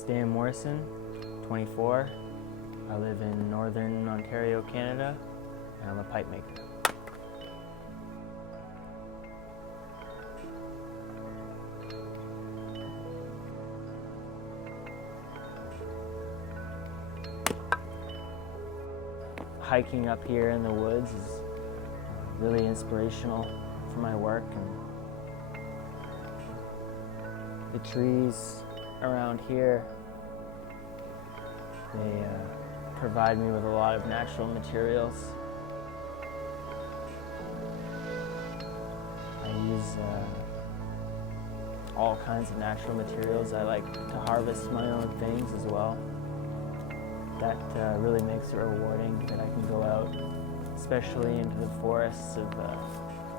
is Dan Morrison, 24. I live in northern Ontario, Canada, and I'm a pipe maker. Hiking up here in the woods is really inspirational for my work, and the trees around here, they provide me with a lot of natural materials. I use all kinds of natural materials. I like to harvest my own things as well. That really makes it rewarding that I can go out, especially into the forests of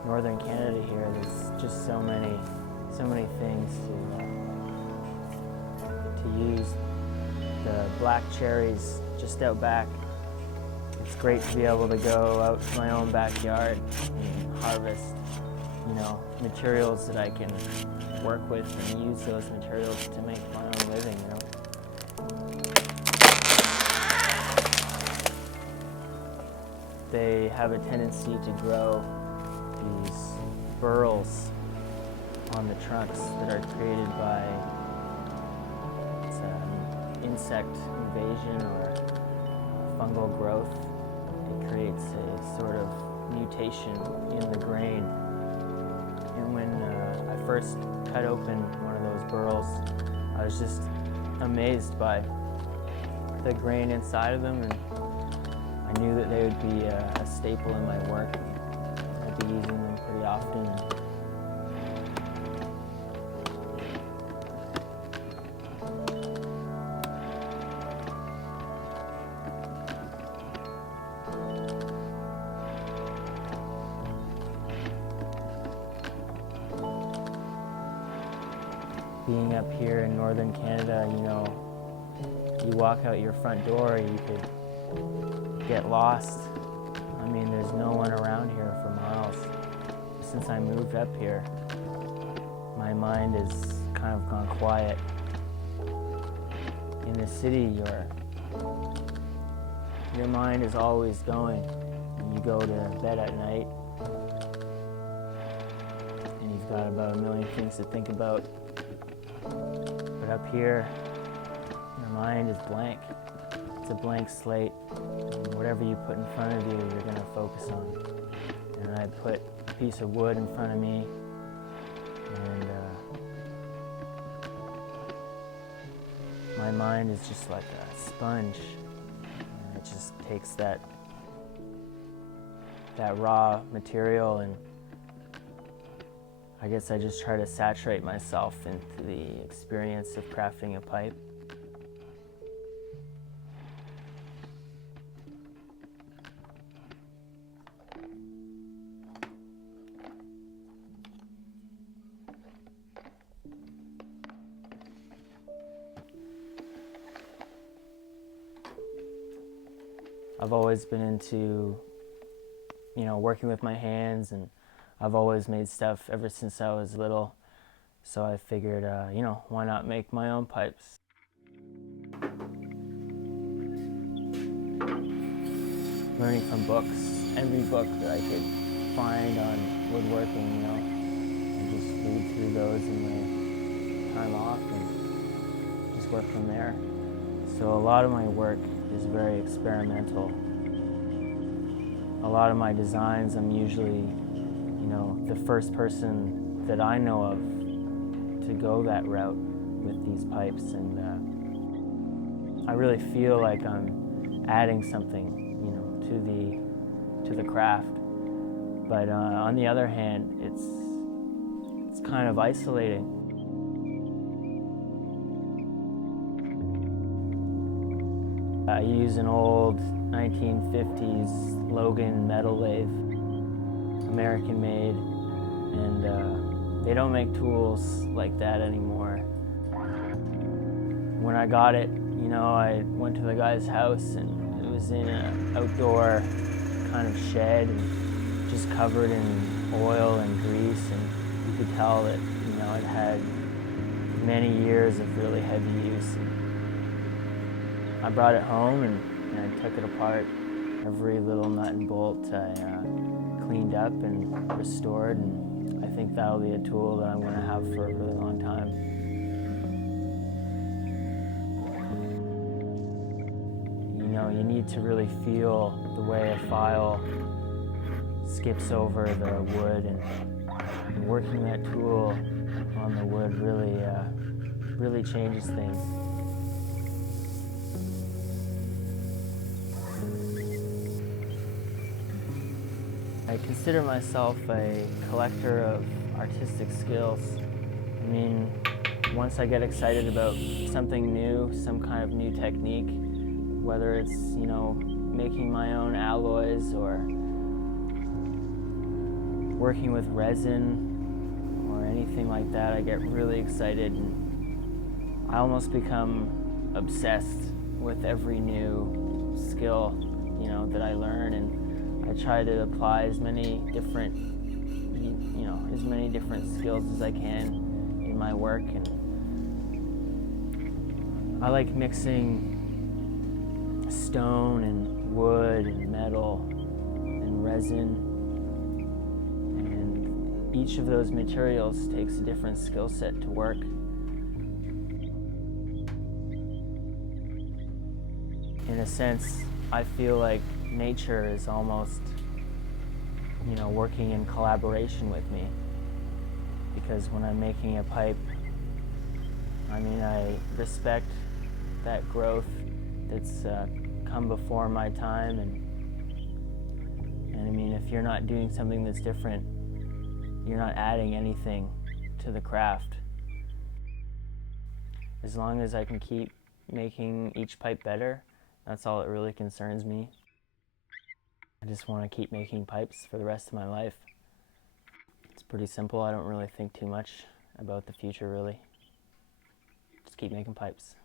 northern Canada here. There's just so many things to use. The black cherries just out back. It's great to be able to go out to my own backyard and harvest, materials that I can work with and use those materials to make my own living, They have a tendency to grow these burls on the trunks that are created by insect invasion or fungal growth. It creates a sort of mutation in the grain. And when I first cut open one of those burls, I was just amazed by the grain inside of them, and I knew that they would be a staple in my work. I'd be using them pretty often. Being up here in northern Canada, you walk out your front door, you could get lost. I mean, there's no one around here for miles. Since I moved up here, my mind has kind of gone quiet. In the city, your mind is always going. You go to bed at night, and you've got about a million things to think about. But up here, your mind is blank. It's a blank slate. And whatever you put in front of you, you're going to focus on. And I put a piece of wood in front of me, and my mind is just like a sponge. And it just takes that raw material, and I guess I just try to saturate myself into the experience of crafting a pipe. I've always been into, working with my hands, and I've always made stuff ever since I was little. So I figured, why not make my own pipes? Learning from books, every book that I could find on woodworking, and just read through those in my time off and just work from there. So a lot of my work is very experimental. A lot of my designs, I'm usually, the first person that I know of to go that route with these pipes, and I really feel like I'm adding something, to the craft. But on the other hand, it's kind of isolating. I use an old 1950s Logan metal lathe, American made, and they don't make tools like that anymore. When I got it, I went to the guy's house, and it was in an outdoor kind of shed, and just covered in oil and grease, and you could tell that, it had many years of really heavy use. I brought it home and I took it apart. Every little nut and bolt I cleaned up and restored, and I think that'll be a tool that I'm going to have for a really long time. You need to really feel the way a file skips over the wood, and working that tool on the wood really changes things. I consider myself a collector of artistic skills. I mean, once I get excited about something new, some kind of new technique, whether it's, making my own alloys or working with resin or anything like that, I get really excited, and I almost become obsessed with every new skill, that I learn, and I try to apply as many different skills as I can in my work. And I like mixing stone and wood and metal and resin, and each of those materials takes a different skill set to work. In a sense, I feel like nature is almost, working in collaboration with me, because when I'm making a pipe, I respect that growth that's come before my time, and if you're not doing something that's different, you're not adding anything to the craft. As long as I can keep making each pipe better, that's all that really concerns me. I just want to keep making pipes for the rest of my life. It's pretty simple. I don't really think too much about the future, really. Just keep making pipes.